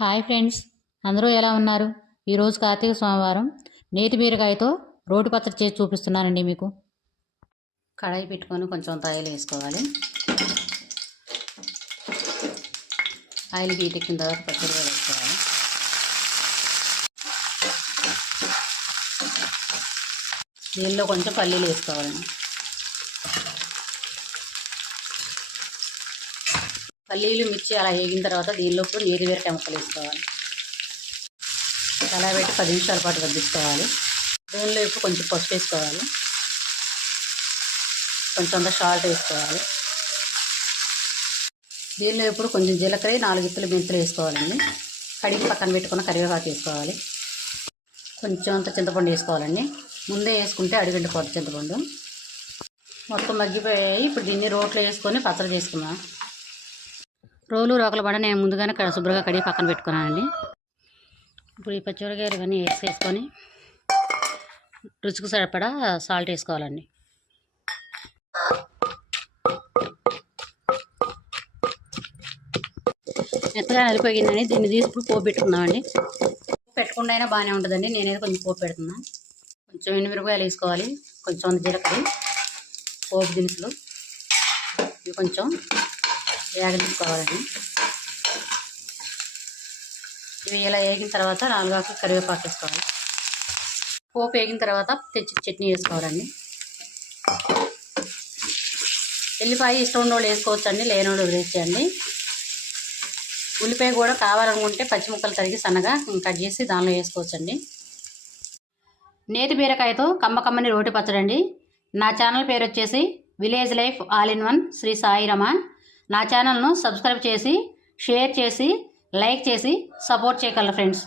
Hi friends అందరూ ఎలా ఉన్నారు? ఈరోజు కార్తీక సోమవారం. నేతి బీరకాయతో రోటి పచ్చడి చేసి చూపిస్తున్నానండి మీకు. కడాయి పెట్టుకొని కొంచెం ఆయిల్ వేసుకోవాలి. ఆయిల్ హీట్ ఎక్కిన తర్వాత పచ్చడి కూడా వేసుకోవాలి. దీనిలో కొంచెం పల్లీలు వేసుకోవాలండి. పల్లీలు మిర్చి అలా వేగిన తర్వాత దీనిలో నీరు వేరే ముక్కలు వేసుకోవాలి. అలా పెట్టి పది నిమిషాల పాటు వడ్డించుకోవాలి. దీనిలో ఇప్పుడు కొంచెం పసుపు వేసుకోవాలి. కొంచెం షాల్ట్ సాల్ట్ వేసుకోవాలి. దీనిలో ఇప్పుడు కొంచెం జీలకర్ర నాలుగు ఇత్తులు మెంతులు వేసుకోవాలండి. కడిగి పక్కన పెట్టుకున్న కరివేపాకు వేసుకోవాలి. కొంచెం అంత చింతపండు వేసుకోవాలండి. ముందే వేసుకుంటే అడిగంటిపోతుంది చింతపండు. మొత్తం మగ్గిపోయాయి. ఇప్పుడు దీన్ని రోట్లో వేసుకొని పచ్చడి చేసుకున్నాం రోలు రోకలు పడ నేను ముందుగానే కడ శుభ్రంగా కడిగి పక్కన పెట్టుకున్నానండి. ఇప్పుడు ఈ పచ్చిమిరకాయలు ఇవన్నీ వేసేసుకొని రుచికి సరిపడా సాల్ట్ వేసుకోవాలండి. మెత్తగా నలిపోయిందని దీన్ని తీసి ఇప్పుడు పోపు పెట్టుకుందామండి. పెట్టకుండా అయినా బాగానే ఉంటుందండి. నేనైతే కొంచెం పోపు పెడుతున్నాను కొంచెం ఎండుమిరపకాయలు వేసుకోవాలి. కొంచెం అంత జీలకర్ర పోపు దినుసులు ఇవి కొంచెం వేగనిచ్చుకోవాలండి ఇవి ఇలా వేగిన తర్వాత నాలుగు కరివేపాకు వేసుకోవాలి. పోపు వేగిన తర్వాత తెచ్చి చట్నీ వేసుకోవాలండి. ఎల్లిపాయ ఇష్టం ఉన్న వాళ్ళు వేసుకోవచ్చండి లేని వాళ్ళు వదిలేసేయండి ఉల్లిపాయ కూడా కావాలనుకుంటే పచ్చి ముక్కలు తరిగి సన్నగా కట్ చేసి దానిలో వేసుకోవచ్చండి. నేతి బీరకాయతో కమ్మకమ్మని రోటి పచ్చడండి. నా ఛానల్ పేరు వచ్చేసి village life all in one Shri Sairama నా ఛానల్ను సబ్స్క్రైబ్ చేసి షేర్ చేసి లైక్ చేసి సపోర్ట్ చేయగలరు ఫ్రెండ్స్.